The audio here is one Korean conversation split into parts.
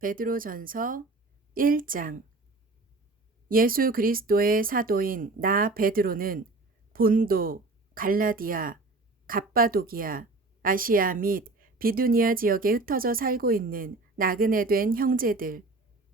베드로전서 1장. 예수 그리스도의 사도인 나 베드로는 본도, 갈라디아, 갑바도기아, 아시아 및 비두니아 지역에 흩어져 살고 있는 나그네 된 형제들,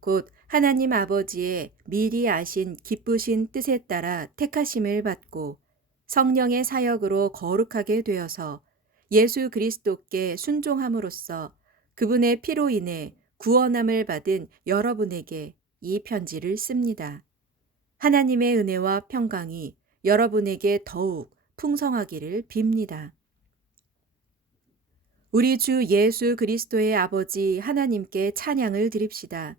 곧 하나님 아버지의 미리 아신 기쁘신 뜻에 따라 택하심을 받고 성령의 사역으로 거룩하게 되어서 예수 그리스도께 순종함으로써 그분의 피로 인해 구원함을 받은 여러분에게 이 편지를 씁니다. 하나님의 은혜와 평강이 여러분에게 더욱 풍성하기를 빕니다. 우리 주 예수 그리스도의 아버지 하나님께 찬양을 드립시다.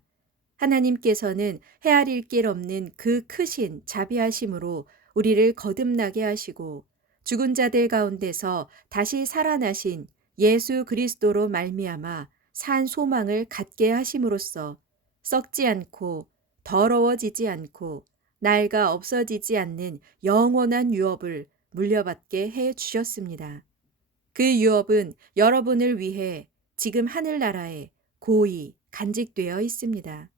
하나님께서는 헤아릴 길 없는 그 크신 자비하심으로 우리를 거듭나게 하시고 죽은 자들 가운데서 다시 살아나신 예수 그리스도로 말미암아 산 소망을 갖게 하심으로써 썩지 않고 더러워지지 않고 낡아 없어지지 않는 영원한 유업을 물려받게 해 주셨습니다. 그 유업은 여러분을 위해 지금 하늘나라에 고이 간직되어 있습니다.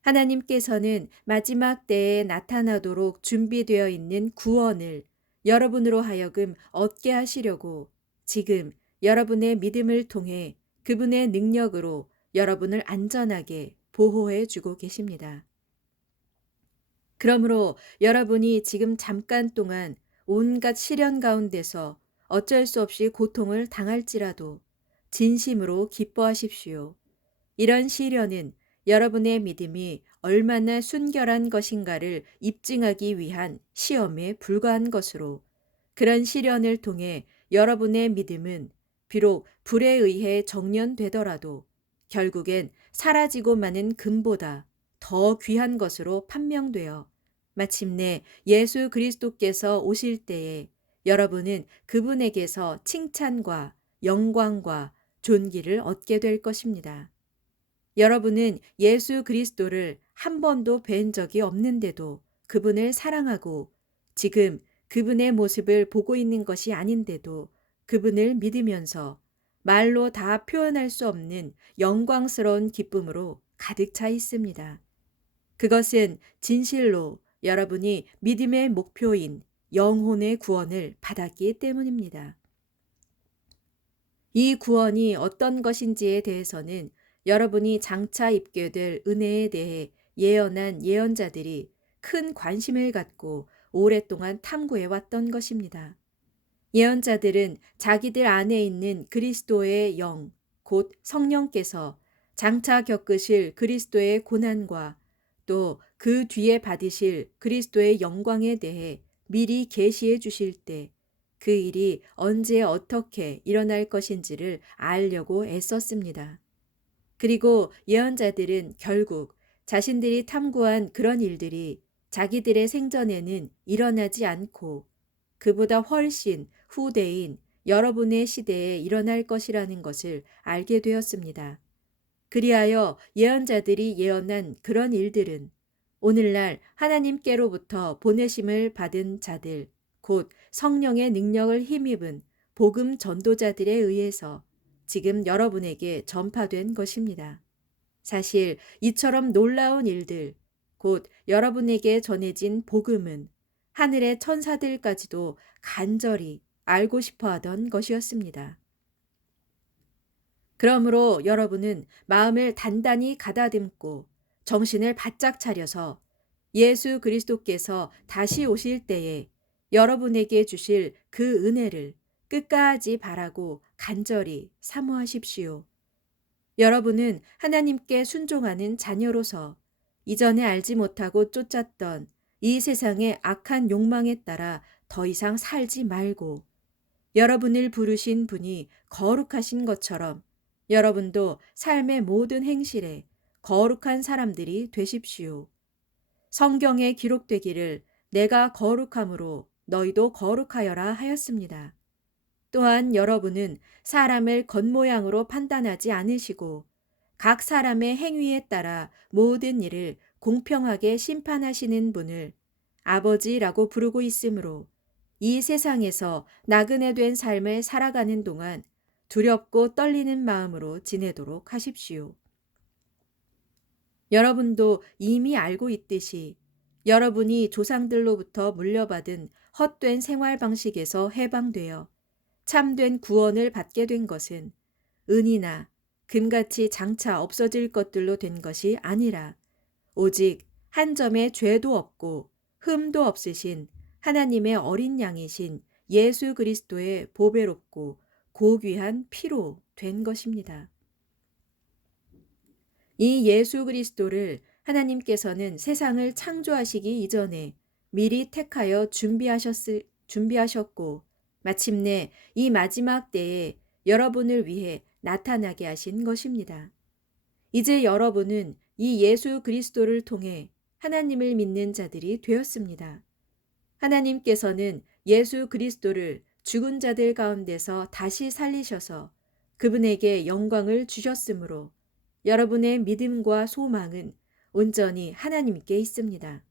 하나님께서는 마지막 때에 나타나도록 준비되어 있는 구원을 여러분으로 하여금 얻게 하시려고 지금 여러분의 믿음을 통해 그분의 능력으로 여러분을 안전하게 보호해 주고 계십니다. 그러므로 여러분이 지금 잠깐 동안 온갖 시련 가운데서 어쩔 수 없이 고통을 당할지라도 진심으로 기뻐하십시오. 이런 시련은 여러분의 믿음이 얼마나 순결한 것인가를 입증하기 위한 시험에 불과한 것으로 그런 시련을 통해 여러분의 믿음은 비록 불에 의해 정련되더라도 결국엔 사라지고 마는 금보다 더 귀한 것으로 판명되어 마침내 예수 그리스도께서 오실 때에 여러분은 그분에게서 칭찬과 영광과 존귀를 얻게 될 것입니다. 여러분은 예수 그리스도를 한 번도 뵌 적이 없는데도 그분을 사랑하고 지금 그분의 모습을 보고 있는 것이 아닌데도 그분을 믿으면서 말로 다 표현할 수 없는 영광스러운 기쁨으로 가득 차 있습니다. 그것은 진실로 여러분이 믿음의 목표인 영혼의 구원을 받았기 때문입니다. 이 구원이 어떤 것인지에 대해서는 여러분이 장차 입게 될 은혜에 대해 예언한 예언자들이 큰 관심을 갖고 오랫동안 탐구해 왔던 것입니다. 예언자들은 자기들 안에 있는 그리스도의 영, 곧 성령께서 장차 겪으실 그리스도의 고난과 또 그 뒤에 받으실 그리스도의 영광에 대해 미리 계시해 주실 때 그 일이 언제 어떻게 일어날 것인지를 알려고 애썼습니다. 그리고 예언자들은 결국 자신들이 탐구한 그런 일들이 자기들의 생전에는 일어나지 않고 그보다 훨씬 후대인 여러분의 시대에 일어날 것이라는 것을 알게 되었습니다. 그리하여 예언자들이 예언한 그런 일들은 오늘날 하나님께로부터 보내심을 받은 자들, 곧 성령의 능력을 힘입은 복음 전도자들에 의해서 지금 여러분에게 전파된 것입니다. 사실 이처럼 놀라운 일들, 곧 여러분에게 전해진 복음은 하늘의 천사들까지도 간절히 알고 싶어 하던 것이었습니다. 그러므로 여러분은 마음을 단단히 가다듬고 정신을 바짝 차려서 예수 그리스도께서 다시 오실 때에 여러분에게 주실 그 은혜를 끝까지 바라고 간절히 사모하십시오. 여러분은 하나님께 순종하는 자녀로서 이전에 알지 못하고 쫓았던 이 세상의 악한 욕망에 따라 더 이상 살지 말고 여러분을 부르신 분이 거룩하신 것처럼 여러분도 삶의 모든 행실에 거룩한 사람들이 되십시오. 성경에 기록되기를 내가 거룩함으로 너희도 거룩하여라 하였습니다. 또한 여러분은 사람을 겉모양으로 판단하지 않으시고 각 사람의 행위에 따라 모든 일을 공평하게 심판하시는 분을 아버지라고 부르고 있으므로 이 세상에서 나그네 된 삶을 살아가는 동안 두렵고 떨리는 마음으로 지내도록 하십시오. 여러분도 이미 알고 있듯이 여러분이 조상들로부터 물려받은 헛된 생활 방식에서 해방되어 참된 구원을 받게 된 것은 은이나 금같이 장차 없어질 것들로 된 것이 아니라 오직 한 점의 죄도 없고 흠도 없으신 하나님의 어린 양이신 예수 그리스도의 보배롭고 고귀한 피로 된 것입니다. 이 예수 그리스도를 하나님께서는 세상을 창조하시기 이전에 미리 택하여 준비하셨고 마침내 이 마지막 때에 여러분을 위해 나타나게 하신 것입니다. 이제 여러분은 이 예수 그리스도를 통해 하나님을 믿는 자들이 되었습니다. 하나님께서는 예수 그리스도를 죽은 자들 가운데서 다시 살리셔서 그분에게 영광을 주셨으므로 여러분의 믿음과 소망은 온전히 하나님께 있습니다.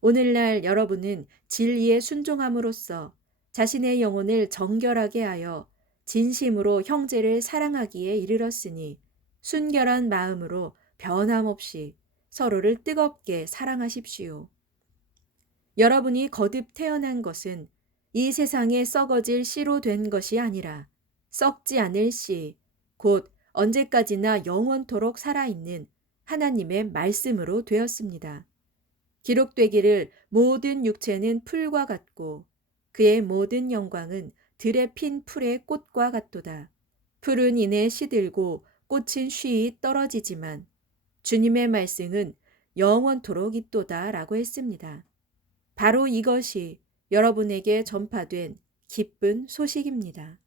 오늘날 여러분은 진리에 순종함으로써 자신의 영혼을 정결하게 하여 진심으로 형제를 사랑하기에 이르렀으니 순결한 마음으로 변함없이 서로를 뜨겁게 사랑하십시오. 여러분이 거듭 태어난 것은 이 세상에 썩어질 씨로 된 것이 아니라 썩지 않을 씨, 곧 언제까지나 영원토록 살아있는 하나님의 말씀으로 되었습니다. 기록되기를 모든 육체는 풀과 같고 그의 모든 영광은 들에 핀 풀의 꽃과 같도다. 풀은 이내 시들고 꽃은 쉬이 떨어지지만 주님의 말씀은 영원토록 있도다 라고 했습니다. 바로 이것이 여러분에게 전파된 기쁜 소식입니다.